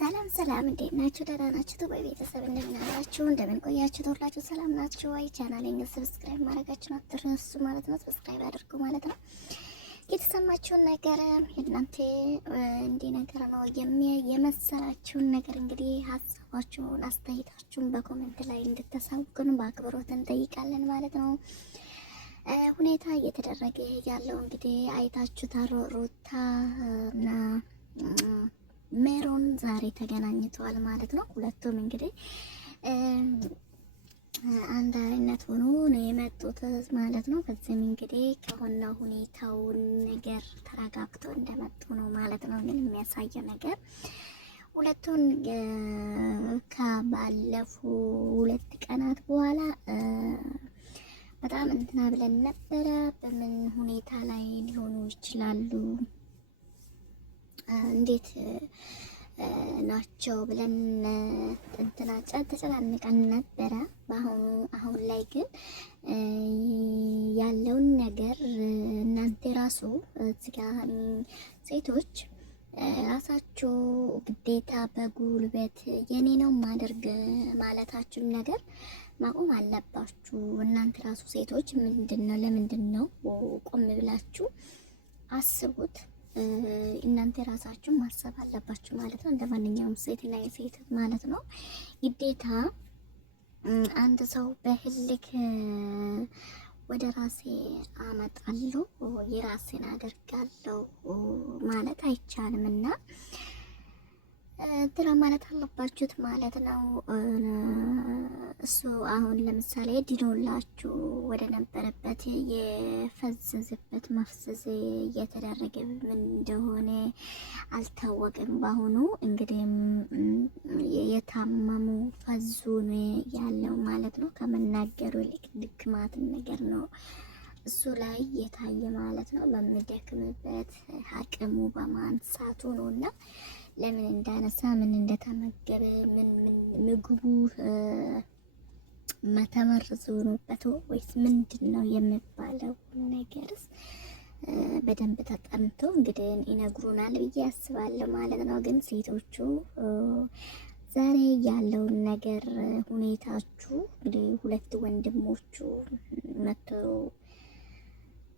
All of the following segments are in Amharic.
ሰላም ሰላም፣ እንዴት ናችሁ? ደህና ናችሁ? በቤተሰብ እንደምን አላችሁ? እንደምን ቆያችሁ? ተወላችሁ ሰላም ናችሁ ወይ? ቻናሌን ሰብስክራይብ ማድረጋችሁን አትርሱ ማለት ነው። ሰብስክራይብ አድርጉ ማለት ነው። የተሰማችሁን ነገር እናንተ እንዲህ ነገር ነው የመሰላችሁን ነገር እንግዲህ ሀሳባችሁን አስተያየታችሁን በኮሜንት ላይ እንድታሳውቁን በአክብሮት እንጠይቃለን ማለት ነው። ሁኔታ እየተደረገ ያለው እንግዲህ አይታችሁታል። ሩታና ሜሮን ዛሬ ተገናኝተዋል ማለት ነው። ሁለቱም እንግዲህ አንድ አይነት ሆኖ ነው የመጡት ማለት ነው። ከዚህም እንግዲህ ከሆነ ሁኔታውን ነገር ተረጋግተው እንደመጡ ነው ማለት ነው። ግን የሚያሳየው ነገር ሁለቱን ከባለፉ 2 ቀናት በኋላ በጣም እንትና ብለን ነበረ። በምን ሁኔታ ላይ ሊሆኑ ይችላሉ፣ እንዴት ናቸው ብለን እንትና ተጨናንቀን ነበረ። አሁን ላይ ግን ያለውን ነገር እናንተ ራሱ እዚጋ ሴቶች ራሳችሁ ግዴታ በጉልበት የኔ ነው ማድረግ ማለታችሁን ነገር ማቆም አለባችሁ። እናንተ ራሱ ሴቶች ለምንድን ነው ቆም ብላችሁ አስቡት። እናንተ ራሳችሁ ማሰብ አለባችሁ ማለት ነው። እንደማንኛውም ሴትና የሴት ማለት ነው። ግዴታ አንድ ሰው በህልክ ወደ ራሴ አመጣለሁ የራሴን አደርጋለሁ ማለት አይቻልም እና ድራ ማለት አለባችሁት ማለት ነው። እሱ አሁን ለምሳሌ ድኖላችሁ ወደ ነበረበት የፈዘዘበት መፍዘዝ እየተደረገ ምን እንደሆነ አልታወቅም። በአሁኑ እንግዲህ የታመሙ ፈዙን ያለው ማለት ነው። ከመናገሩ ይልቅ ድክማትን ነገር ነው እሱ ላይ የታየ ማለት ነው። በሚደክምበት አቅሙ በማንሳቱ ነውና ለምን እንዳነሳ ምን እንደተመገበ ምን ምግቡ መተመርዞ ሆኖበት ወይስ ምንድነው የሚባለው ነገርስ በደንብ ተጠንቶ እንግዲህ ይነግሩናል ብዬ አስባለሁ ማለት ነው። ግን ሴቶቹ ዛሬ ያለውን ነገር ሁኔታችሁ እንግዲህ 2 ወንድሞቹ መቶ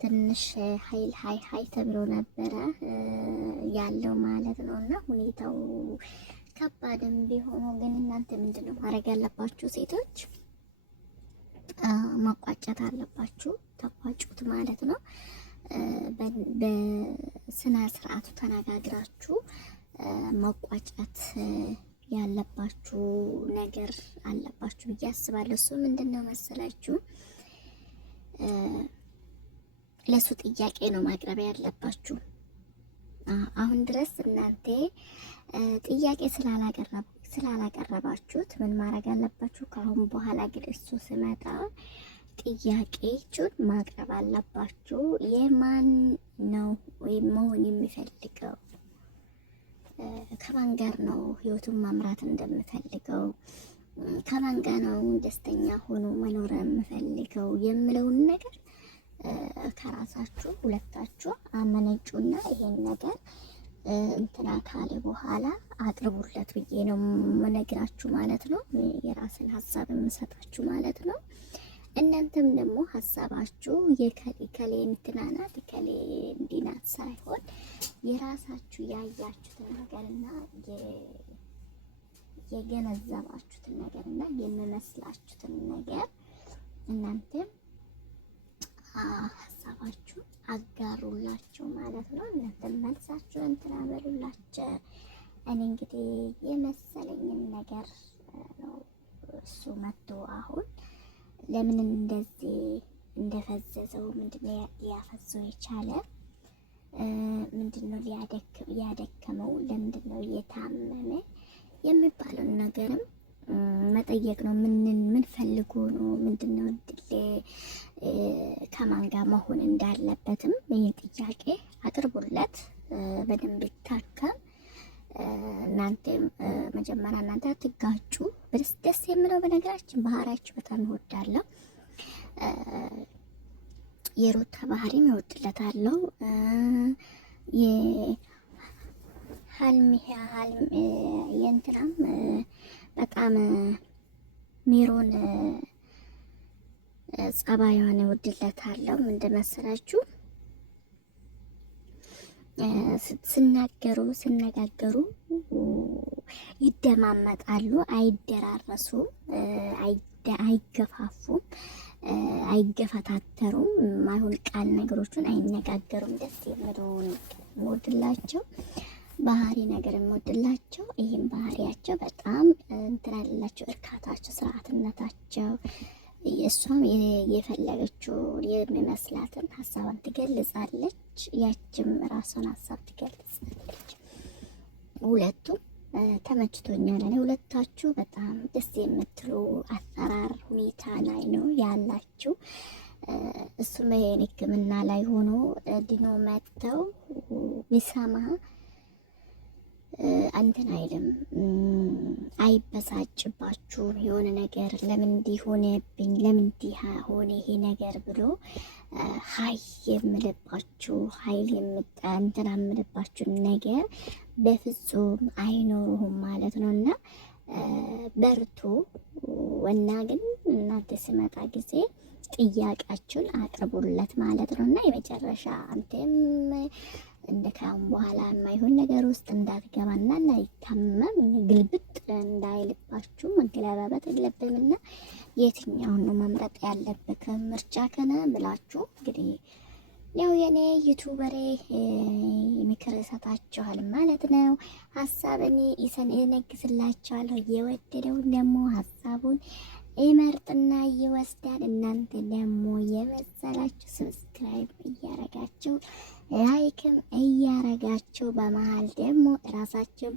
ትንሽ ሀይ ተብሎ ነበረ ያለው ማለት ነው። እና ሁኔታው ከባድም ቢሆኑ ግን እናንተ ምንድነው ማድረግ ያለባችሁ? ሴቶች ማቋጨት አለባችሁ። ተቋጩት ማለት ነው። በስነ ስርዓቱ ተነጋግራችሁ ማቋጨት ያለባችሁ ነገር አለባችሁ ብዬ አስባለሁ። እሱ ምንድነው መሰላችሁ? ለሱ ጥያቄ ነው ማቅረብ ያለባችሁ። አሁን ድረስ እናንተ ጥያቄ ስላላቀረባችሁት ምን ማድረግ አለባችሁ? ከአሁን በኋላ ግን እሱ ሲመጣ ጥያቄዎቹን ማቅረብ አለባችሁ። የማን ነው ወይም መሆን የሚፈልገው፣ ከማን ጋር ነው ህይወቱን መምራት እንደምፈልገው፣ ከማን ጋር ነው ደስተኛ ሆኖ መኖር የምፈልገው የምለውን ነገር ከራሳችሁ ሁለታችሁ አመነጩና ይሄን ነገር እንትና ካለ በኋላ አቅርቡለት ብዬ ነው መነግራችሁ ማለት ነው። የራስን ሀሳብ የምሰጣችሁ ማለት ነው። እናንተም ደግሞ ሀሳባችሁ የከሌ እንትናናት ከሌ እንዲናት ሳይሆን የራሳችሁ ያያችሁትን ነገርና የገነዘባችሁትን ነገርና የሚመስላችሁትን ነገር እናንተም ሀሳባችሁ አጋሩላችሁ ማለት ነው። እናንተም መልሳችሁ እንትና በሉላችሁ። እኔ እንግዲህ የመሰለኝን ነገር ነው እሱ መጥቶ አሁን ለምን እንደዚህ እንደፈዘዘው ምንድነው ሊያፈዘው የቻለ ምንድነው ሊያደከመው ለምንድነው የታመመ የሚባለውን ነገርም መጠየቅ ነው። ምን ፈልጎ ነው ምንድነው ከማን ጋር መሆን እንዳለበትም ይሄ ጥያቄ አቅርቡለት። በደንብ ይታከም። እናንተ መጀመሪያ እናንተ አትጋጩ። ደስ የሚለው በነገራችን ባህሪያችሁ በጣም እወዳለሁ። የሩታ ባህሪም እወድለታለሁ። ሀልም የእንትናም በጣም ሜሮን ጸባዩን እወድለታለሁ። ምንድን መሰላችሁ ሲነጋገሩ ይደማመጣሉ፣ አይደራረሱም፣ አይገፋፉም፣ አይገፈታተሩም፣ ማይሆን ቃል ነገሮችን አይነጋገሩም። ደስ የሚለውን ሞድላቸው ባህሪ ነገር ሞድላቸው። ይህም ባህሪያቸው በጣም እንትን ያላቸው እርካታቸው፣ ስርዓትነታቸው እሷም የፈለገችው የሚመስላትን ሀሳቧን ትገልጻለች፣ ያችም ራሷን ሀሳብ ትገልጻለች። ሁለቱም ተመችቶኛል። እኔ ሁለታችሁ በጣም ደስ የምትሉ አሰራር ሁኔታ ላይ ነው ያላችሁ። እሱም ይሄን ሕክምና ላይ ሆኖ ድኖ መጥተው ቢሰማ አንተን አይልም፣ አይበሳጭባችሁ። የሆነ ነገር ለምን እንዲህ ሆነብኝ፣ ለምን እንዲህ ሆነ ይሄ ነገር ብሎ ሀይ የምልባችሁ ሀይል እንትን የምልባችሁ ነገር በፍጹም አይኖሩም ማለት ነው። እና በርቱ እና ግን እናንተ ሲመጣ ጊዜ ጥያቄያችሁን አቅርቡለት ማለት ነው። እና የመጨረሻ አንተም እንደ ካሁን በኋላ የማይሆን ነገር ውስጥ እንዳትገባና እንዳይታመም ግልብጥ እንዳይልባችሁ መገለባበት የለብንና የትኛውን ነው መምረጥ ያለብህ ምርጫ ከነ ብላችሁ እንግዲህ ያው የኔ ዩቲዩበሬ ምክር እሰጣችኋል ማለት ነው። ሀሳብን እነግስላችኋለሁ። የወደደውን ደግሞ ሀሳቡን ይመርጥና ይወስዳል። እናንተ ደግሞ የመሰላችሁ ሰብስክራይብ እያረጋችሁ ላይክም እያረጋችሁ በመሀል ደግሞ ራሳችሁ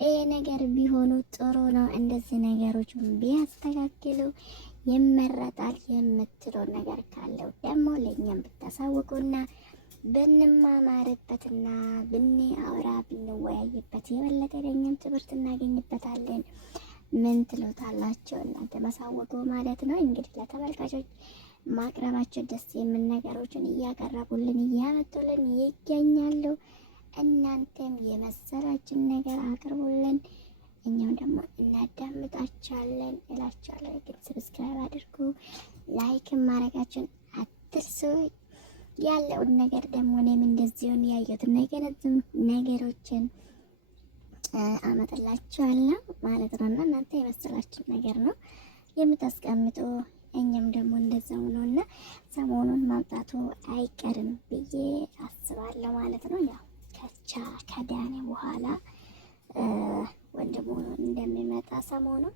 ይሄ ነገር ቢሆኑ ጥሩ ነው፣ እንደዚህ ነገሮች ቢያስተካክሉ ይመረጣል የምትለው ነገር ካለው ደግሞ ለእኛም ብታሳውቁና ብንማማርበትና ብንአውራ ብንወያይበት የበለጠ ለእኛም ትምህርት እናገኝበታለን። ምን ትሉታላችሁ እናንተ ማሳወቁ ማለት ነው። እንግዲህ ለተመልካቾች ማቅረባቸው ደስ የሚል ነገሮችን እያቀረቡልን እያመጡልን ይገኛሉ። እናንተም የመሰላችን ነገር አቅርቡልን፣ እኛም ደግሞ እናዳምጣችኋለን እላችኋለሁ። ግን ሰብስክራይብ አድርጉ፣ ላይክ ማድረጋችሁን አትርሱ። ያለውን ነገር ደግሞ እኔም እንደዚሁን ያየሁትን ነገሮችን አመጣላችኋለሁ ማለት ነው። እና እናንተ የመሰላችን ነገር ነው የምታስቀምጡ፣ እኛም ደግሞ እንደዛው ነው እና ሰሞኑን ማምጣቱ አይቀርም ብዬ አስባለሁ ማለት ነው። ያው ከዳኔ በኋላ ወንድሙ እንደሚመጣ ሰሞኑን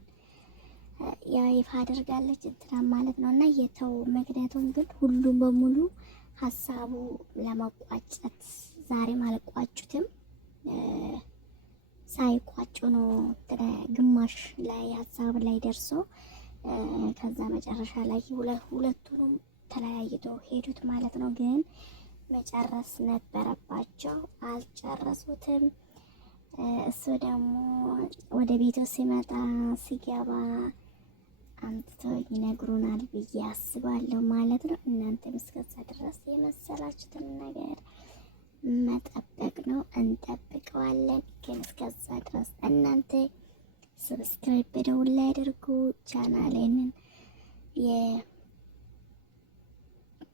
ያው ይፋ አድርጋለች እንትና ማለት ነው። እና የተው ምክንያቱም ግን ሁሉም በሙሉ ሀሳቡ ለማቋጨት ዛሬም አልቋጩትም፣ ሳይቋጩ ነው ግማሽ ላይ ሀሳብ ላይ ደርሶ ከዛ መጨረሻ ላይ ሁለቱንም ተለያይቶ ሄዱት ማለት ነው። ግን መጨረስ ነበረባቸው፣ አልጨረሱትም። እሱ ደግሞ ወደ ቤቱ ሲገባ አምጥቶ ይነግሩናል ብዬ አስባለሁ ማለት ነው። እናንተም እስከዛ ድረስ የመሰላችሁትን ነገር መጠበቅ ነው፣ እንጠብቀዋለን። ግን እስከዛ ድረስ እናንተ ሰብስክራይብ በደውል ላይ አድርጉ። ቻናሌንን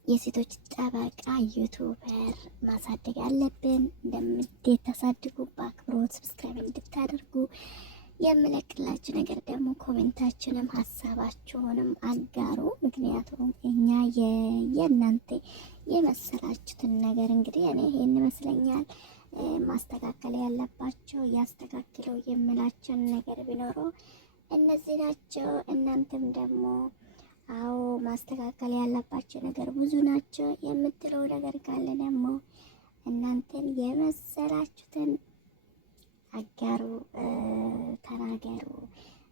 የሴቶች ጠበቃ ዩቲዩበር ማሳደግ አለብን። እንደምትዴት ተሳድጉ በአክብሮት ሰብስክራይብ እንድታደርጉ የምለቅላችሁ ነገር ደግሞ ኮሜንታችንም ሀሳባችሁንም አጋሩ። ምክንያቱም እኛ የእናንተ የመሰላችሁትን ነገር እንግዲህ እኔ ይሄን ይመስለኛል ማስተካከል ያለባቸው ያስተካክለው የምላቸውን ነገር ቢኖረው እነዚህ ናቸው። እናንተም ደግሞ አዎ ማስተካከል ያለባቸው ነገር ብዙ ናቸው የምትለው ነገር ካለ ደግሞ እናንተን የመሰላችሁትን አጋሩ፣ ተናገሩ፣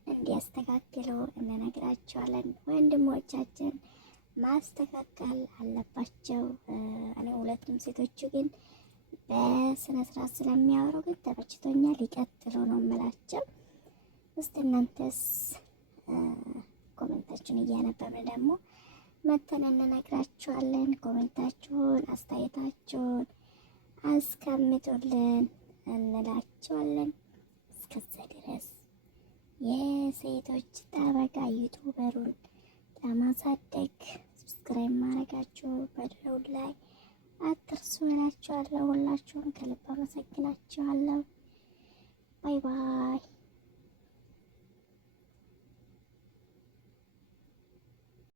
እንዲያስተካክሉ እንነግራቸዋለን። ወንድሞቻችን ማስተካከል አለባቸው። እኔ ሁለቱም ሴቶቹ ግን በስነ ስርዓት ስለሚያወሩ ግን ተመችቶኛል። ሊቀጥሉ ነው የምላቸው። እስቲ እናንተስ ኮሜንታችሁን እያነበብን ደግሞ መተን እንነግራችኋለን። ኮሜንታችሁን አስተያየታችሁን አስቀምጡልን እንላቸዋለን። እስከዛ ድረስ የሴቶች ጠበቃ ዩቱበሩን ለማሳደግ ሰብስክራይብ ማድረጋችሁ በደውል ላይ አትርሱ እላችኋለሁ። ሁላችሁም ከልብ አመሰግናችኋለሁ። ባይ ባይ።